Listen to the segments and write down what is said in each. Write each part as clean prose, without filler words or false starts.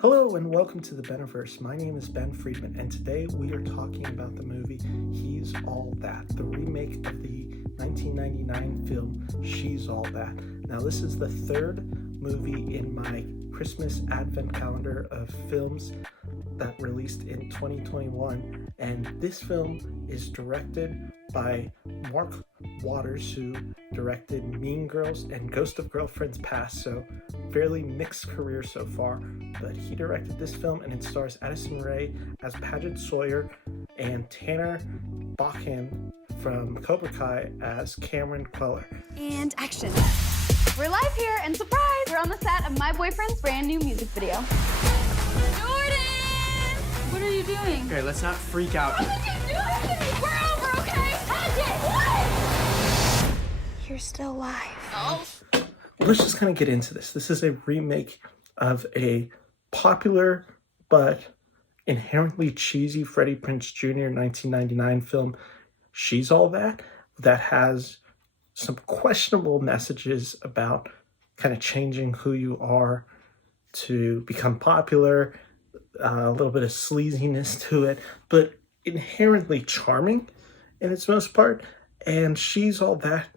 Hello and welcome to The.beniverse. My name is Ben Friedman, and today we are talking about the movie He's All That, the remake of the 1999 film She's All That. Now, this is the third movie in my Christmas Advent calendar of films that released in 2021, and this film is directed by Mark Waters, who directed Mean Girls and Ghost of Girlfriends Past, so fairly mixed career so far, but he directed this film and it stars Addison Rae as Padgett Sawyer and Tanner Bachan from Cobra Kai as Cameron Queller. And action. We're live here, and surprise, we're on the set of my boyfriend's brand new music video. Jordan! What are you doing? Okay, let's not freak out. What did you do to me? We're over, okay? Padgett, what? You're still alive. Oh. Let's just kind of get into this. This is a remake of a popular but inherently cheesy Freddie Prinze Jr. 1999 film, She's All That, that has some questionable messages about kind of changing who you are to become popular, a little bit of sleaziness to it, but inherently charming in its most part. And He's All That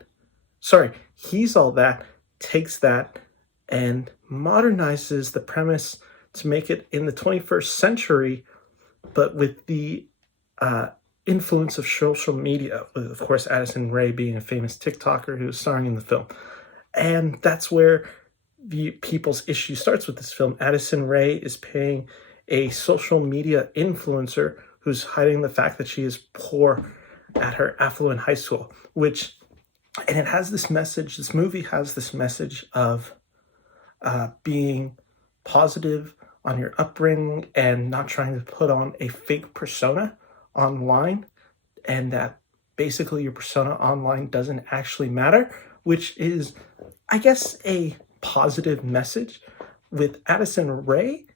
takes that and modernizes the premise to make it in the 21st century, but with the influence of social media, with, of course, Addison Rae being a famous TikToker who was starring in the film. And that's where the people's issue starts with this film. Addison Rae is paying a social media influencer who's hiding the fact that she is poor at her affluent high school, and it has this message, this movie has this message of being positive on your upbringing and not trying to put on a fake persona online, and that basically your persona online doesn't actually matter, which is, I guess, a positive message, with Addison Rae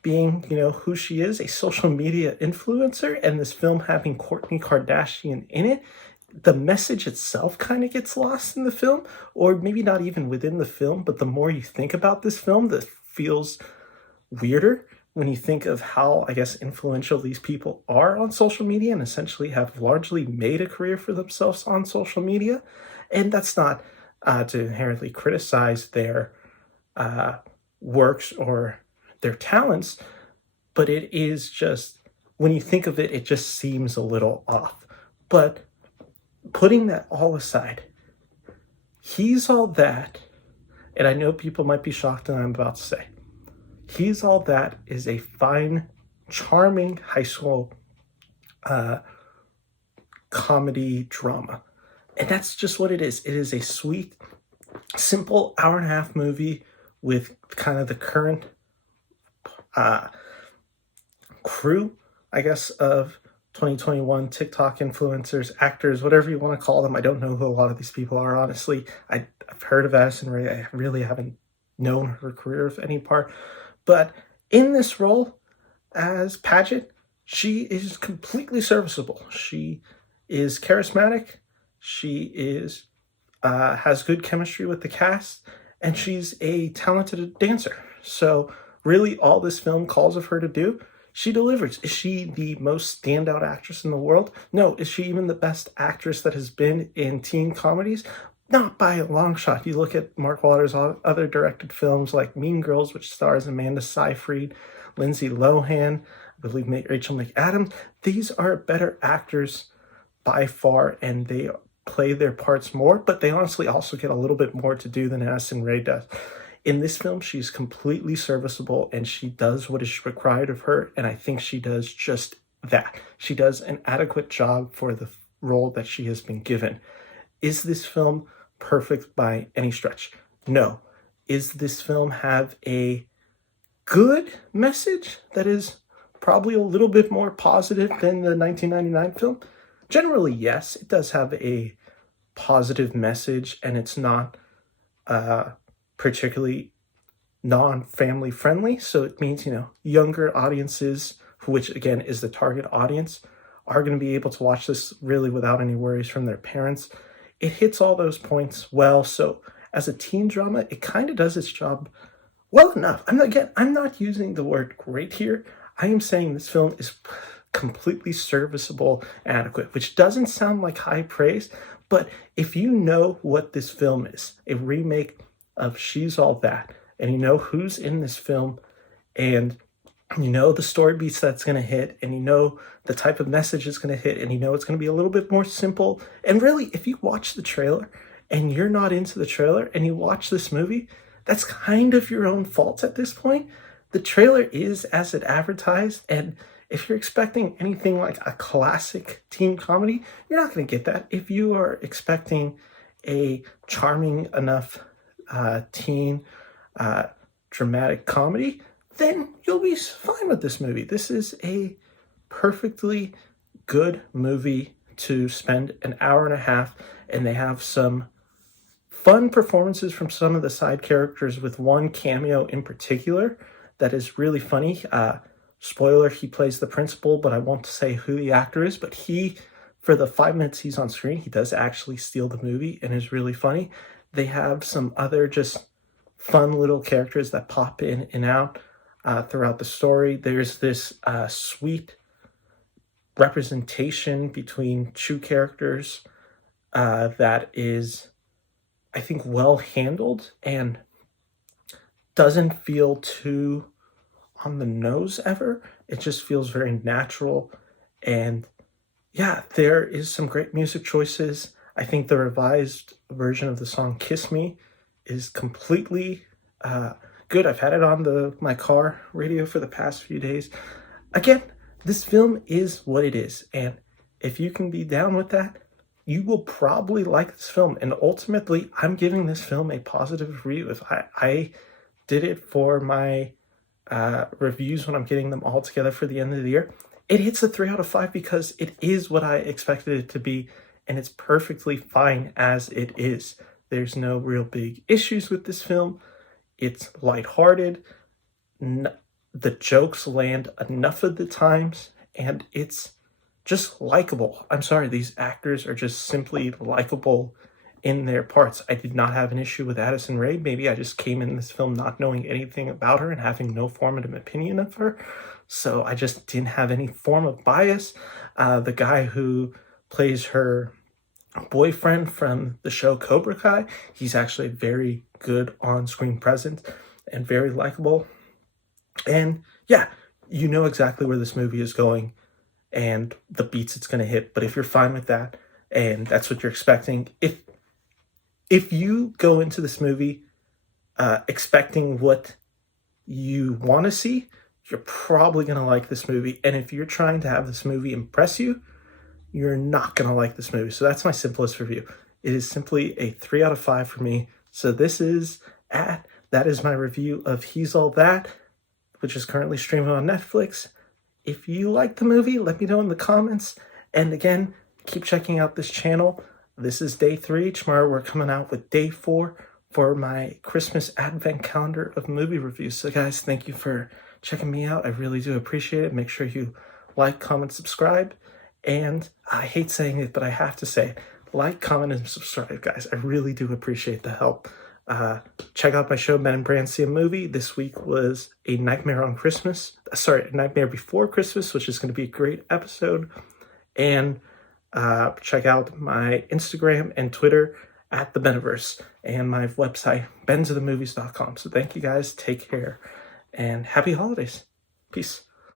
being, who she is, a social media influencer, and this film having Kourtney Kardashian in it. The message itself kind of gets lost in the film, or maybe not even within the film, but the more you think about this film, this feels weirder when you think of how, I guess, influential these people are on social media and essentially have largely made a career for themselves on social media. And that's not to inherently criticize their works or their talents, but it is just, when you think of it, it just seems a little off. But putting that all aside, He's All That, and I know people might be shocked at what I'm about to say, He's All That is a fine, charming high school comedy drama. And that's just what it is. It is a sweet, simple hour-and-a-half movie with kind of the current crew, I guess, of 2021 TikTok influencers, actors, whatever you want to call them. I don't know who a lot of these people are, honestly. I've heard of Addison Rae. I really haven't known her career of any part. But in this role as Padgett, she is completely serviceable. She is charismatic. She is has good chemistry with the cast, and she's a talented dancer. So really all this film calls of her to do, she delivers. Is she the most standout actress in the world? No. Is she even the best actress that has been in teen comedies? Not by a long shot. You look at Mark Waters' other directed films like Mean Girls, which stars Amanda Seyfried, Lindsay Lohan, I believe Rachel McAdams. These are better actors by far, and they play their parts more, but they honestly also get a little bit more to do than Addison Rae does. In this film, she's completely serviceable, and she does what is required of her, and I think she does just that. She does an adequate job for the role that she has been given. Is this film perfect by any stretch? No. Is this film have a good message that is probably a little bit more positive than the 1999 film? Generally, yes. It does have a positive message, and it's not particularly non-family friendly. So it means, younger audiences, which again is the target audience, are going to be able to watch this really without any worries from their parents. It hits all those points well. So as a teen drama, it kind of does its job well enough. I'm not using the word great here. I am saying this film is completely serviceable and adequate, which doesn't sound like high praise, but if you know what this film is, a remake of She's All That, and you know who's in this film, and you know the story beats that's going to hit, and you know the type of message it's going to hit, and you know it's going to be a little bit more simple. And really, if you watch the trailer and you're not into the trailer and you watch this movie, that's kind of your own fault at this point. The trailer is as it advertised, and if you're expecting anything like a classic teen comedy, you're not going to get that. If you are expecting a charming enough teen dramatic comedy, then you'll be fine with this movie. This is a perfectly good movie to spend an hour and a half, and they have some fun performances from some of the side characters, with one cameo in particular that is really funny. Spoiler, he plays the principal, but I won't say who the actor is, but for the 5 minutes he's on screen, he does actually steal the movie and is really funny. They have some other just fun little characters that pop in and out throughout the story. There's this sweet representation between two characters that is, I think, well handled and doesn't feel too on the nose ever. It just feels very natural. And yeah, there is some great music choices. I think the revised version of the song Kiss Me is completely good. I've had it on my car radio for the past few days. Again, this film is what it is, and if you can be down with that, you will probably like this film. And ultimately, I'm giving this film a positive review. If I did it for my reviews when I'm getting them all together for the end of the year, it hits a 3 out of 5 because it is what I expected it to be, and it's perfectly fine as it is. There's no real big issues with this film. It's lighthearted. The jokes land enough of the times, and it's just likable. I'm sorry, these actors are just simply likable in their parts. I did not have an issue with Addison Rae. Maybe I just came in this film not knowing anything about her and having no formative opinion of her, so I just didn't have any form of bias. The guy who plays her boyfriend from the show Cobra Kai, he's actually very good on-screen presence and very likable. And yeah, you know exactly where this movie is going and the beats it's going to hit. But if you're fine with that and that's what you're expecting, if you go into this movie expecting what you want to see, you're probably going to like this movie. And if you're trying to have this movie impress you, you're not going to like this movie. So that's my simplest review. It is simply a 3 out of 5 for me. So that is my review of He's All That, which is currently streaming on Netflix. If you like the movie, let me know in the comments. And again, keep checking out this channel. This is day 3. Tomorrow we're coming out with day 4 for my Christmas advent calendar of movie reviews. So guys, thank you for checking me out. I really do appreciate it. Make sure you like, comment, subscribe. And I hate saying it, but I have to say it. Like, comment, and subscribe, guys. I really do appreciate the help. Check out my show, Men and Brand See a Movie. This week was A Nightmare on Christmas. A Nightmare Before Christmas, which is going to be a great episode. And check out my Instagram and Twitter at The.beniverse, and my website, bentothemovies.com. So thank you guys. Take care and happy holidays. Peace.